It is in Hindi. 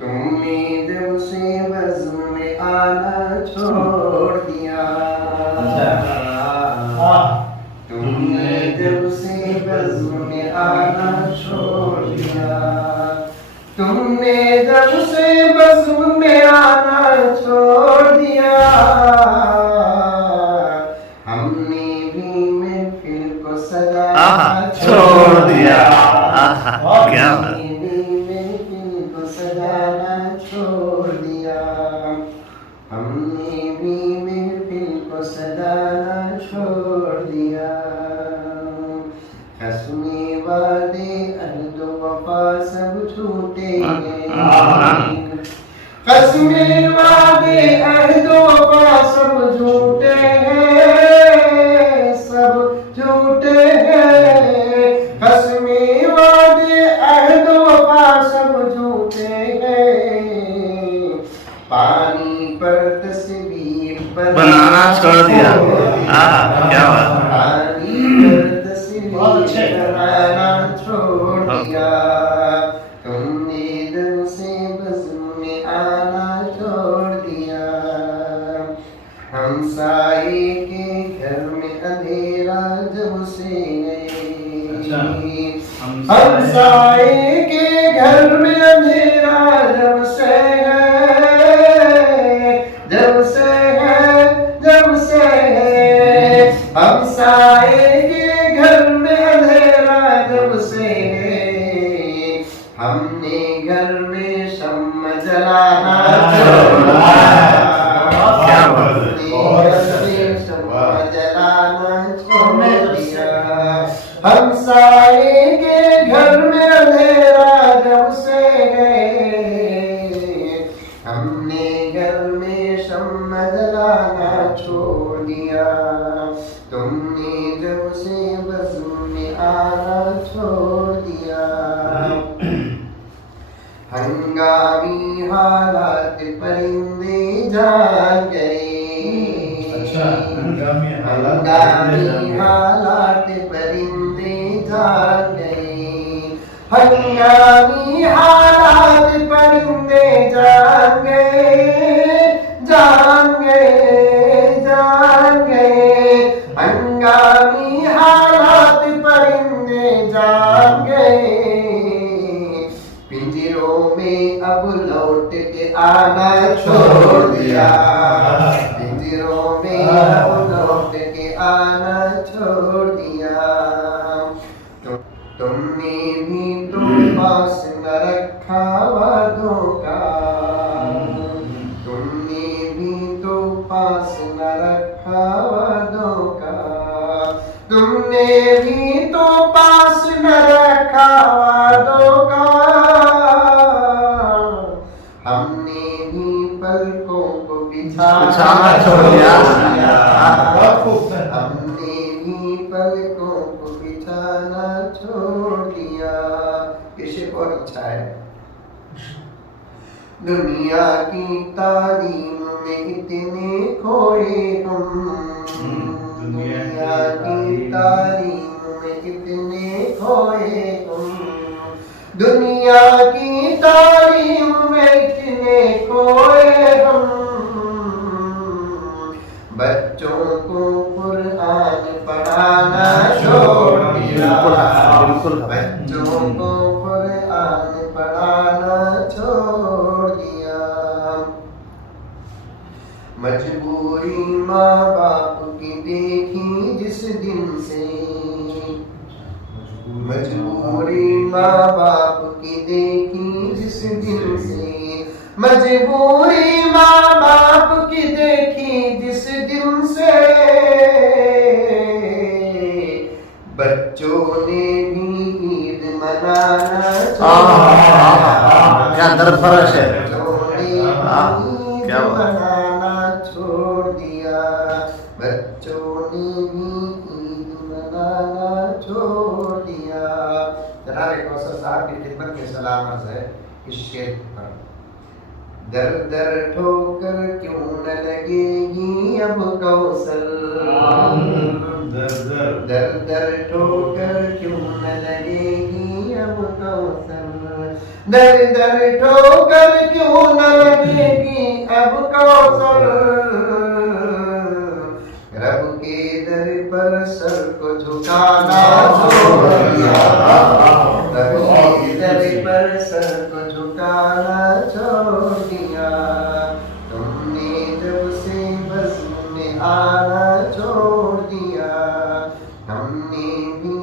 तुमने जब से बज़्म में आना छोड़ दिया, तुमने जब से बज़्म में आना छोड़ दिया, तुमने जब से बज़्म में आना छोड़ दिया, हमने भी महफिल को सजाना छोड़ दिया। क्या छोड़ दिया, हमने भी महफिल को सजाना छोड़ दिया। कसमें वादे अहद वफा सब झूठे हैं, कसमें वादे अहद वफा सब झूठे हैं, सब झूठे हैं। कसमें वादे अहद वफा सब झूठे हैं, पानी पर तस्वीर बनाना छोड़ दिया। क्या बात। पानी पर तस्वीर बनाना छोड़ दिया, तुमने दिल से बज़्म में आना छोड़ दिया। हमसाये के घर में अंधेरा जब से गए, हमसाये के घर में अंधेरा जब से है, जब से है, जब से है। हमसाये के घर में अंधेरा जब से है, हमने घर में शम्म जलाना छोड़ दिया। हमसाये के घर में अंधेरा जब से है, हमने घर में शम्म जलाना छोड़ दिया, तुमने जब से बज़्म में आना छोड़ दिया। हंगामी हालात परिंदे जान गए, हंगामी हालात परिंदे जान गए, हंगामी हालात परिंदे जान गए, जान गए, जान गए। हंगामी हालात परिंदे जान गए, पिंजरों में अब लौट के आना छोड़ दिया, पिंजरों में अब लौट के आना छोड़ दिया। तुमने भी तो पास न रखा वादों का, तुमने भी तो पास न रखा वादों का, तुमने भी तो पास न रखा वादों का। हमने भी पलकों को बिछाना छोड़ दिया, हमने भी पलकों को बिछाना छोड़ दिया। ये शेर बहुत अच्छा है। दुनिया की तालीम में इतने खोए हम, दुनिया की तालीम में इतने खोए हम, दुनिया की तालीम में इतने खोए हम। बच्चों को कुरान पढ़ाना छोड़ दिया, बच्चों को कुरान पढ़ाना छोड़ दिया। मजबूरी माँ बाप की देखी जिस दिन से, मजबूरी माँ बाप की देखी जिस दिन से, मजबूरी माँ बाप की देखी जिस दिन से, बच्चों ने भी ईद मनाना क्या अंदर फर्क है। क्या मनाना छोड़ दिया, बच्चों ने भी ईद मनाना छोड़ दिया। जनाब कौसर साहब की खिदमत में सलाम अर्ज़ है इस शेर पर। दर दर ठोकर क्यों न लगेगी अब कौसर, दर दर ठोकर क्यों न लगेगी अब कौसर, दर दर ठोकर दर पर सर को झुकाना छोड़ दिया, कभी दर पर सर को झुकाना छोड़ दिया। तुमने जब से बज़्म में आना छोड़ दिया, हमने भी